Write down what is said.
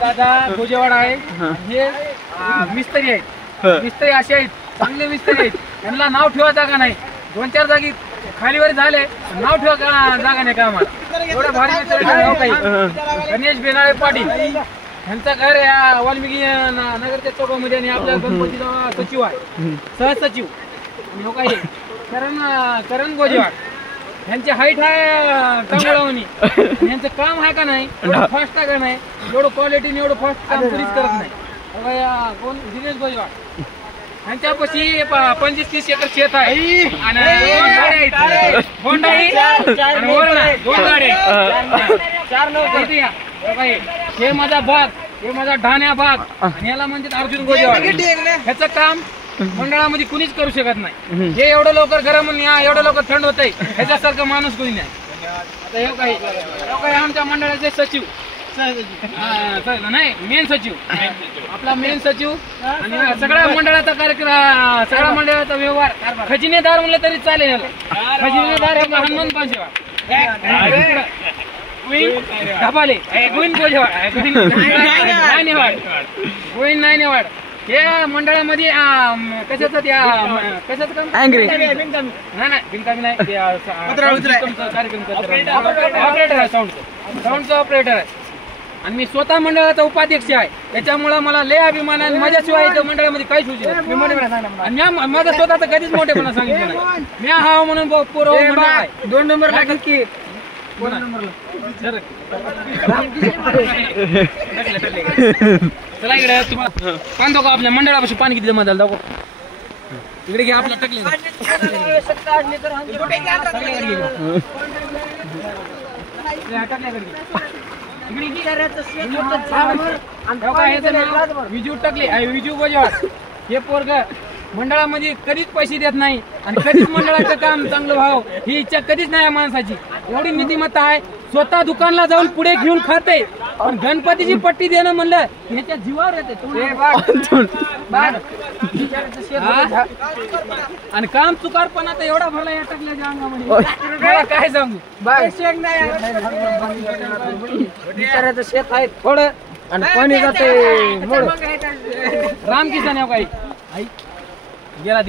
दादा गोजेवाडा आहे. हे मिस्त्री आहेत. मिस्त्री असे आहेत, चांगले मिस्त्री आहेत. त्यांना नाव ठेवा जागा नाही. 2-4 जागी खालीवर झाले, नाव ठेवा जागा नाही का आम्हाला. एवढं भारी मिस्त्री नाव काही. गणेश बेनाळे पाटील यांचं घर या वाल्मिकी नगरच्या चौकामध्ये आणि आपल्या गणपतीचा सचिव आहे, सहसचिव. आणि हो काही करण गोजेवाड यांची हाईट आहे चांगलावणी. यांचं काम आहे का नाही, एवढं फास्ट आहे का नाही, एवढं क्वालिटीने एवढं फास्ट काम कधीच करत नाही. कोण दिनेश गोजेवाड यांच्यापाशी 25-30 एकर शेत आहे आणि 2 गाड्या आहेत. होंडा आहे आणि वरना 2 गाड्या 4 लोक या. हे माझा भाग, हे माझा ढाण्या भाग आणि याला म्हणतात अर्जुन गोजेवाड. ह्याचं काम मंडळामध्ये कुणीच करू शकत नाही. हे एवढं लवकर गरम एवढं लवकर थंड होतंय, ह्याच्यासारखं माणूस कोणी नाही. आता हे काही आमच्या मंडळाचे सचिव नाही, मेन सचिव, आपला मेन सचिव. आणि सगळ्या मंडळाचा कार्यक्रम, सगळ्या मंडळाचा व्यवहार खजिनेदार म्हणलं तरी चालेल. खजिनेदार हनुमान पांजेवाड, धबाले, गोविंद गोजेवाड, गोविंद नायनेवाड. हे मंडळामध्ये कशाचं कशाचं काम नाही, बिनकामी नाही. कार्यक्रम ऑपरेटर आहे, साऊंडचा ऑपरेटर आहे. आणि मी स्वतः मंडळाचा उपाध्यक्ष आहे. त्याच्यामुळे मला लय अभिमान आहे. माझ्याशिवाय इथं मंडळामध्ये काहीच होती नाही. आणि माझा स्वतःचा कधीच मोठेपणा सांगितलं नाही. मी हा म्हणून पूर्व 2 नंबर लागेल की चला इकडे. तुम्हाला पाणी का आपल्या मंडळापासून पाणी किती जमा झालं दाखव. इकडे घ्या आपल्या टाकले विजू टाकले. विजू गोजेवाड हे पोरग मंडळामध्ये कधीच पैसे देत नाही आणि कधीच मंडळाचं काम चांगलं व्हावं ही इच्छा कधीच नाही माणसाची. एवढी नीतिमत्ता आहे. स्वतः दुकानला जाऊन पुढे घेऊन खाते. पण गणपतीची पट्टी देणं म्हणलं ह्याच्या जीवावर येते. आणि काम चुकारपणा तर एवढा भरला या टाकल्याच्या अंगामध्ये काय सांगू. बिचाऱ्याचं शेत आहे थोडं आणि पाणी जाते. रामकिसन काही गेला